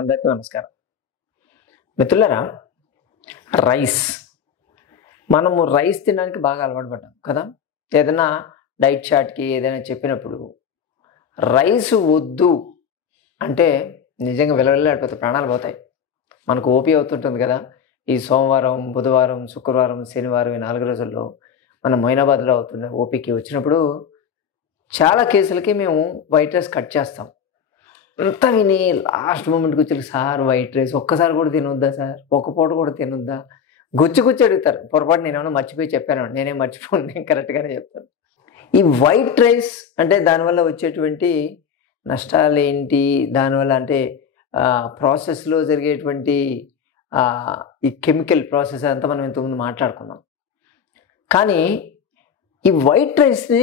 అందరికీ నమస్కారం. మిత్రులారా, రైస్ మనము రైస్ తినడానికి బాగా అలవాటు పడ్డాం కదా. ఏదైనా డైట్ చార్ట్కి ఏదైనా చెప్పినప్పుడు రైస్ వద్దు అంటే నిజంగా విలవిల్లాడిపోతాయి, ప్రాణాలు పోతాయి. మనకు ఓపీ అవుతుంటుంది కదా. ఈ సోమవారం, బుధవారం, శుక్రవారం, శనివారం ఈ 4 రోజుల్లో మనం మొయినాబాద్లో అవుతున్న ఓపీకి వచ్చినప్పుడు చాలా కేసులకి మేము వైట్ రైస్ కట్ చేస్తాం. అంతా విని లాస్ట్ మూమెంట్కి వచ్చి, సార్ వైట్ రైస్ ఒక్కసారి కూడా తినొద్దా సార్, ఒక్క పూట కూడా తినొద్దా, గుచ్చి అడుగుతారు. పొరపాటు నేనేమన్నా మర్చిపోయి చెప్పాను, నేనేం మర్చిపోను, నేను కరెక్ట్గానే చెప్తాను. ఈ వైట్ రైస్ అంటే దానివల్ల వచ్చేటువంటి నష్టాలు ఏంటి, దానివల్ల అంటే ప్రాసెస్లో జరిగేటువంటి ఈ కెమికల్ ప్రాసెస్ అంతా మనం ఇంతకుముందు మాట్లాడుకున్నాం. కానీ ఈ వైట్ రైస్ని,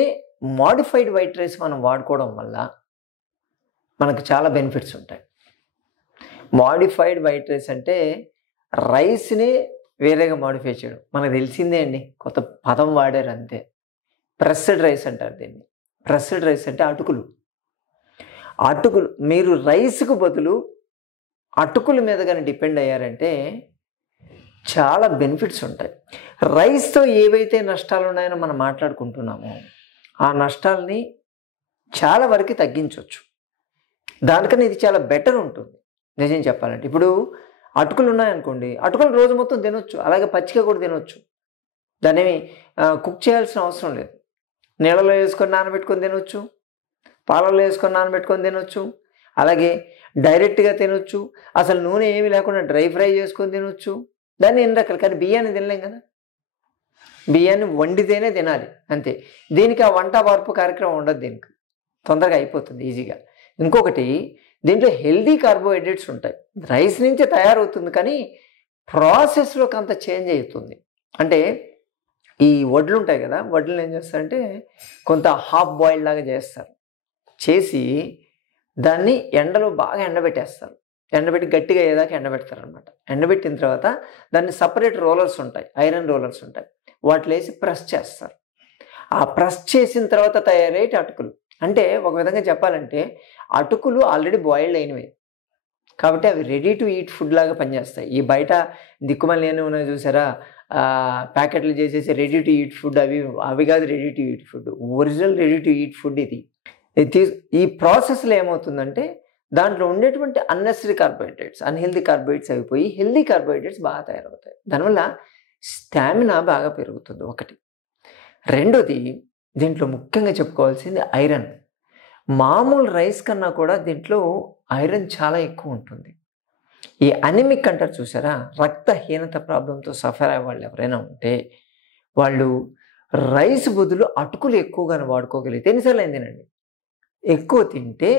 మోడిఫైడ్ వైట్ రైస్ మనం వాడుకోవడం వల్ల మనకు చాలా బెనిఫిట్స్ ఉంటాయి. మోడిఫైడ్ వైట్ రైస్ అంటే రైస్ని వేరేగా మోడిఫై చేయడం. మనకు తెలిసిందే అండి, కొత్త పదం వాడారు అంతే. ప్రెస్డ్ రైస్ అంటారు దీన్ని. ప్రెస్డ్ రైస్ అంటే అటుకులు. మీరు రైస్కు బదులు అటుకుల మీద కానీ డిపెండ్ అయ్యారంటే చాలా బెనిఫిట్స్ ఉంటాయి. రైస్తో ఏవైతే నష్టాలు ఉన్నాయో మనం మాట్లాడుకుంటున్నామో ఆ నష్టాలని చాలా వరకు తగ్గించవచ్చు. దానికన్నా ఇది చాలా బెటర్ ఉంటుంది నిజం చెప్పాలంటే. ఇప్పుడు అటుకులు ఉన్నాయనుకోండి, అటుకులు రోజు మొత్తం తినొచ్చు, అలాగే పచ్చిగా కూడా తినొచ్చు. దాన్ని కుక్ చేయాల్సిన అవసరం లేదు. నీళ్ళలో వేసుకొని నానబెట్టుకొని తినొచ్చు, పాలల్లో వేసుకొని నానబెట్టుకొని తినొచ్చు, అలాగే డైరెక్ట్గా తినొచ్చు, అసలు నూనె ఏమీ లేకుండా డ్రై ఫ్రై చేసుకొని తినొచ్చు. దాన్ని ఎన్ని రకాలు. కానీ బియ్యాన్ని తినలేం కదా, బియ్యాన్ని వండితేనే తినాలి అంతే. దీనికి ఆ వంట వార్పు కార్యక్రమం ఉండదు, దీనికి తొందరగా అయిపోతుంది ఈజీగా. ఇంకొకటి, దీంట్లో హెల్దీ కార్బోహైడ్రేట్స్ ఉంటాయి. రైస్ నుంచే తయారవుతుంది కానీ ప్రాసెస్లోకి అంత చేంజ్ అవుతుంది. అంటే ఈ వడ్లు ఉంటాయి కదా, వడ్లను ఏం చేస్తారంటే కొంత హాఫ్ బాయిల్డ్ లాగా చేస్తారు. చేసి దాన్ని ఎండలో బాగా ఎండబెట్టేస్తారు. ఎండబెట్టి గట్టిగా అయ్యేదాకా ఎండబెడతారు అనమాట. ఎండబెట్టిన తర్వాత దాన్ని సపరేట్ రోలర్స్ ఉంటాయి, ఐరన్ రోలర్స్ ఉంటాయి, వాటిలో వేసి ప్రెస్ చేస్తారు. ఆ ప్రెస్ చేసిన తర్వాత తయారయ్యే అటుకులు. అంటే ఒక విధంగా చెప్పాలంటే అటుకులు ఆల్రెడీ బాయిల్డ్ అయినవి కాబట్టి అవి రెడీ టు ఈట్ ఫుడ్ లాగా పనిచేస్తాయి. ఈ బయట దిక్కుమల్లి ఏమి ఉన్నాయి చూసారా, ప్యాకెట్లు చేసేసి రెడీ టు ఈట్ ఫుడ్, అవి కాదు ready to eat food. Original ready to eat food ఇది. ఈ ప్రాసెస్లో ఏమవుతుందంటే దాంట్లో ఉండేటువంటి అన్నెసరీ కార్బోహైడ్రేట్స్, అన్హెల్దీ కార్బోహైడ్రేట్స్ అయిపోయి హెల్దీ కార్బోహైడ్రేట్స్ బాగా తయారవుతాయి. దానివల్ల స్టామినా బాగా పెరుగుతుంది ఒకటి. రెండోది, దీంట్లో ముఖ్యంగా చెప్పుకోవాల్సింది ఐరన్. మామూలు రైస్ కన్నా కూడా దీంట్లో ఐరన్ చాలా ఎక్కువ ఉంటుంది. ఈ అనెమిక్ అంటారు చూసారా, రక్తహీనత ప్రాబ్లంతో సఫర్ అయ్యే వాళ్ళు ఎవరైనా ఉంటే వాళ్ళు రైస్ బదులు అటుకులు ఎక్కువగానే వాడుకోగలిగితే, ఎన్నిసార్లు అయిందేనండి, ఎక్కువ తింటే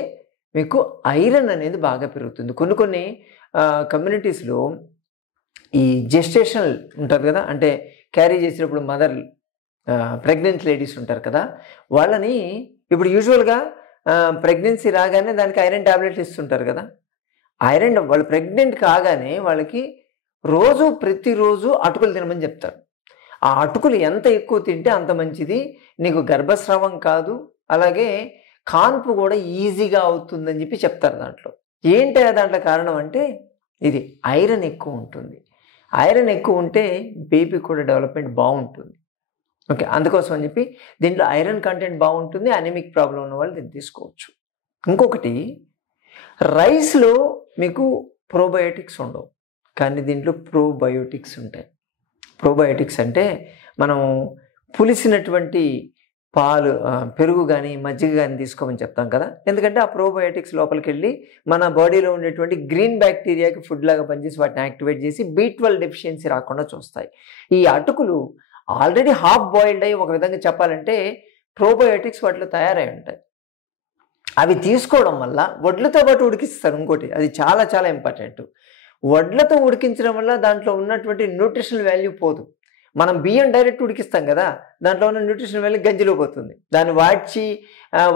మీకు ఐరన్ అనేది బాగా పెరుగుతుంది. కొన్ని కమ్యూనిటీస్లో ఈ జెస్టేషనల్ ఉంటుంది కదా, అంటే క్యారీ చేసినప్పుడు మదర్ ప్రెగ్నెంట్ లేడీస్ ఉంటారు కదా, వాళ్ళని ఇప్పుడు యూజువల్గా ప్రెగ్నెన్సీ రాగానే దానికి ఐరన్ ట్యాబ్లెట్లు ఇస్తుంటారు కదా. వాళ్ళు ప్రెగ్నెంట్ కాగానే వాళ్ళకి ప్రతిరోజు అటుకులు తినమని చెప్తారు. ఆ అటుకులు ఎంత ఎక్కువ తింటే అంత మంచిది, నీకు గర్భస్రావం కాదు, అలాగే కాన్పు కూడా ఈజీగా అవుతుందని చెప్పి చెప్తారు. దాంట్లో దాంట్లో కారణం అంటే ఇది ఐరన్ ఎక్కువ ఉంటుంది. ఐరన్ ఎక్కువ ఉంటే బేబీ కూడా డెవలప్మెంట్ బాగుంటుంది. ఓకే, అందుకోసం అని చెప్పి దీంట్లో ఐరన్ కంటెంట్ బాగుంటుంది. అనెమిక్ ప్రాబ్లం ఉన్న వాళ్ళు దీన్ని తీసుకోవచ్చు. ఇంకొకటి, రైస్లో మీకు ప్రోబయోటిక్స్ ఉండవు, కానీ దీంట్లో ప్రోబయోటిక్స్ ఉంటాయి. ప్రోబయోటిక్స్ అంటే మనం పులిసినటువంటి పాలు, పెరుగు కానీ మజ్జిగ కానీ తీసుకోమని చెప్తాం కదా. ఎందుకంటే ఆ ప్రోబయోటిక్స్ లోపలికి వెళ్ళి మన బాడీలో ఉండేటువంటి గ్రీన్ బ్యాక్టీరియాకి ఫుడ్ లాగా పనిచేసి వాటిని యాక్టివేట్ చేసి B12 డెఫిషియన్సీ రాకుండా చూస్తాయి. ఈ అటుకులు ఆల్రెడీ హాఫ్ బాయిల్డ్ అయ్యి ఒక విధంగా చెప్పాలంటే ప్రోబయోటిక్స్ వాటిలో తయారై ఉంటాయి. అవి తీసుకోవడం వల్ల వడ్లతో పాటు ఉడికిస్తారు. ఇంకోటి, అది చాలా చాలా ఇంపార్టెంట్. వడ్లతో ఉడికించడం వల్ల దాంట్లో ఉన్నటువంటి న్యూట్రిషనల్ వాల్యూ పోదు. మనం బియ్యం డైరెక్ట్ ఉడికిస్తాం కదా, దాంట్లో ఉన్న న్యూట్రిషనల్ వాల్యూ గంజిలో పోతుంది. దాన్ని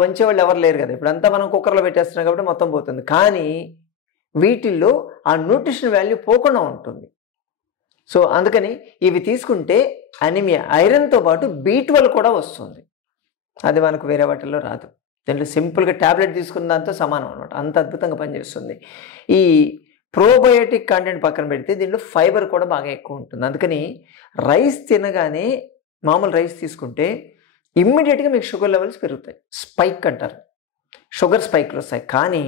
వంచే వాళ్ళు ఎవరు లేరు కదా. ఇప్పుడంతా మనం కుక్కర్లో పెట్టేస్తున్నాం కాబట్టి మొత్తం పోతుంది. కానీ వీటిల్లో ఆ న్యూట్రిషనల్ వాల్యూ పోకుండా ఉంటుంది. సో అందుకని ఇవి తీసుకుంటే అనీమియా, ఐరన్తో పాటు B12 కూడా వస్తుంది. అది మనకు వేరే వాటిల్లో రాదు. దీంట్లో సింపుల్గా ట్యాబ్లెట్ తీసుకున్న దాంతో సమానం అనమాట, అంత అద్భుతంగా పనిచేస్తుంది. ఈ ప్రోబయోటిక్ కంటెంట్ పక్కన పెడితే దీంట్లో ఫైబర్ కూడా బాగా ఎక్కువ ఉంటుంది. అందుకని రైస్ తినగానే మామూలు రైస్ తీసుకుంటే ఇమ్మీడియట్గా మీకు షుగర్ లెవెల్స్ పెరుగుతాయి, స్పైక్ అంటారు, షుగర్ స్పైక్లు వస్తాయి. కానీ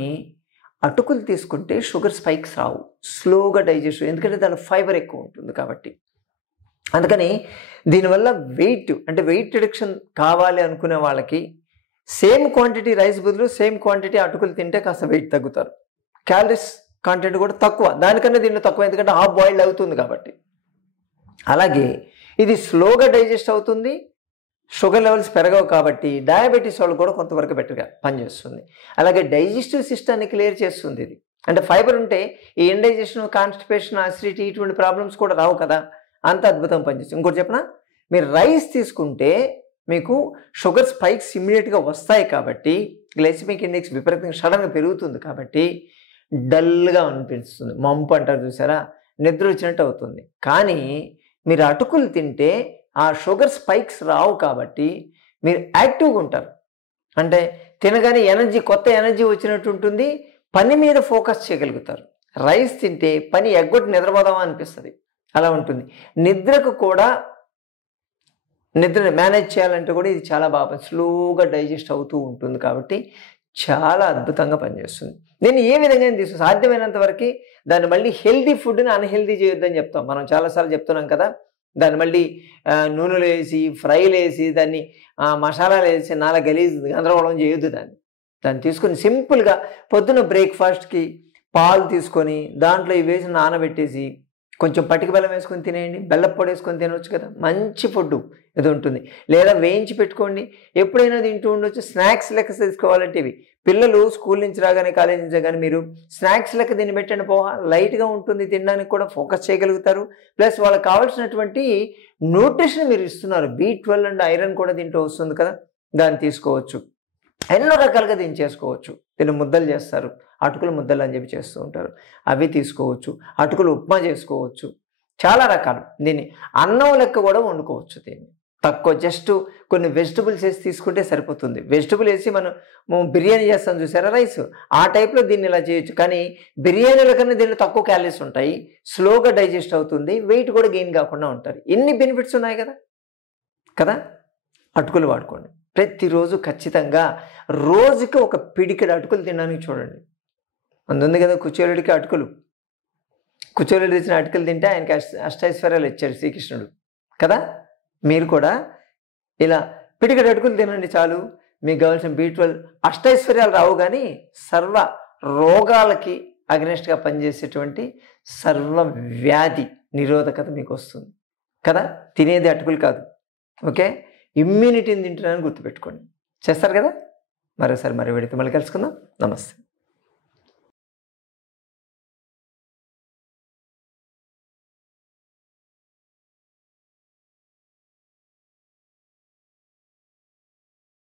అటుకులు తీసుకుంటే షుగర్ స్పైక్స్ రావు, స్లోగా డైజెషన్, ఎందుకంటే దానిలో ఫైబర్ ఎక్కువ ఉంటుంది కాబట్టి. అందుకని దీనివల్ల వెయిట్ రిడక్షన్ కావాలి అనుకునే వాళ్ళకి సేమ్ క్వాంటిటీ రైస్ బదులు సేమ్ క్వాంటిటీ అటుకులు తింటే కాస్త వెయిట్ తగ్గుతారు. క్యాలరీస్ కంటెంట్ కూడా తక్కువ, దానికన్నా దీనిలో తక్కువ, ఎందుకంటే హాఫ్ బాయిల్డ్ అవుతుంది కాబట్టి. అలాగే ఇది స్లోగా డైజెస్ట్ అవుతుంది, షుగర్ లెవెల్స్ పెరగవు కాబట్టి డయాబెటీస్ వాళ్ళు కూడా కొంతవరకు బెటర్గా పనిచేస్తుంది. అలాగే డైజెస్టివ్ సిస్టాన్ని క్లియర్ చేస్తుంది ఇది. అంటే ఫైబర్ ఉంటే ఈ ఇండైజెషన్, కాన్స్టిపేషన్, అసిడిటీ ఇటువంటి ప్రాబ్లమ్స్ కూడా రావు కదా, అంత అద్భుతంగా పనిచేస్తుంది. ఇంకోటి చెప్పనా, మీరు రైస్ తీసుకుంటే మీకు షుగర్ స్పైక్స్ ఇమ్మీడియట్గా వస్తాయి కాబట్టి, గ్లైసెమిక్ ఇండెక్స్ విపరీతంగా సడన్గా పెరుగుతుంది కాబట్టి డల్గా అనిపిస్తుంది, మంపు అంటారు చూసారా, నిద్ర వచ్చినట్టు అవుతుంది. కానీ మీరు అటుకులు తింటే ఆ షుగర్ స్పైక్స్ రావు కాబట్టి మీరు యాక్టివ్గా ఉంటారు. అంటే తినగానే కొత్త ఎనర్జీ వచ్చినట్టు ఉంటుంది, పని మీద ఫోకస్ చేయగలుగుతారు. రైస్ తింటే పని ఎగ్గొట్టి నిద్రపోదామా అనిపిస్తుంది, అలా ఉంటుంది. నిద్ర మేనేజ్ చేయాలంటే కూడా ఇది చాలా బాగా స్లోగా డైజెస్ట్ అవుతూ ఉంటుంది కాబట్టి చాలా అద్భుతంగా పనిచేస్తుంది. నేను ఏ విధంగా తీసుకు సాధ్యమైనంత వరకు దాన్ని మళ్ళీ హెల్తీ ఫుడ్ని అన్హెల్తీ చేయొద్దని చెప్తాం. మనం చాలాసార్లు చెప్తున్నాం కదా, దాన్ని మళ్ళీ నూనెలు వేసి ఫ్రైలు వేసి దాన్ని మసాలాలు వేసి నాలా గలీజ్ గందరగోళం చేయొద్దు. దాన్ని తీసుకొని సింపుల్గా పొద్దున బ్రేక్ఫాస్ట్కి పాలు తీసుకొని దాంట్లో ఇవి వేసి నానబెట్టేసి కొంచెం పటిక బెల్లం వేసుకొని తినేయండి, బెల్లం పొడి వేసుకొని తినవచ్చు కదా, మంచి ఫుడ్ ఇది ఉంటుంది. లేదా వేయించి పెట్టుకోండి, ఎప్పుడైనా తింటూ ఉండొచ్చు. స్నాక్స్ లెక్క తీసుకోవాలంటే ఇవి పిల్లలు స్కూల్ నుంచి రాగానే, కాలేజ్ నుంచి రాగానే మీరు స్నాక్స్ లెక్క దీన్ని పెట్టండి, పోహా లైట్గా ఉంటుంది, తినడానికి కూడా ఫోకస్ చేయగలుగుతారు. ప్లస్ వాళ్ళకి కావాల్సినటువంటి న్యూట్రిషన్ మీరు ఇస్తున్నారు. B12 అండ్ ఐరన్ కూడా దీంట్లో వస్తుంది కదా, దాన్ని తీసుకోవచ్చు. ఎన్నో రకాలుగా దీన్ని చేసుకోవచ్చు. దీన్ని ముద్దలు చేస్తారు, అటుకులు ముద్దలు అని చెప్పి చేస్తూ ఉంటారు, అవి తీసుకోవచ్చు. అటుకులు ఉప్మా చేసుకోవచ్చు, చాలా రకాలు. దీన్ని అన్నం లెక్క కూడా వండుకోవచ్చు. దీన్ని తక్కువ జస్ట్ కొన్ని వెజిటబుల్స్ వేసి తీసుకుంటే సరిపోతుంది. వెజిటబుల్ వేసి మనం బిర్యానీ చేస్తాం చూసారా రైస్, ఆ టైప్లో దీన్ని ఇలా చేయొచ్చు. కానీ బిర్యానీల కన్నా దీనిలో తక్కువ క్యాలరీస్ ఉంటాయి, స్లోగా డైజెస్ట్ అవుతుంది, వెయిట్ కూడా గెయిన్ కాకుండా ఉంటారు. ఎన్ని బెనిఫిట్స్ ఉన్నాయి కదా. అటుకులు వాడుకోండి ప్రతిరోజు ఖచ్చితంగా. రోజుకి ఒక పిడికెడు అటుకులు తినడానికి చూడండి. అందుంది కదా కుచేలుడికి అటుకులు, కుచేలుడు తెచ్చిన అటుకులు తింటే ఆయనకి అష్టైశ్వర్యాలు ఇచ్చాడు శ్రీకృష్ణుడు కదా. మీరు కూడా ఇలా పిడికెడు అటుకులు తినండి చాలు, మీకు కావాల్సిన B12 అష్టైశ్వర్యాలు రావు కానీ సర్వ రోగాలకి అగ్నెస్ట్గా పనిచేసేటువంటి సర్వ వ్యాధి నిరోధకత మీకు వస్తుంది కదా. తినేది అటుకులు కాదు, ఓకే, ఇమ్యూనిటీని తింటున్నానని గుర్తుపెట్టుకోండి. చేస్తారు కదా. మరోసారి మరి వీడితో మళ్ళీ కలుసుకుందాం. నమస్తే.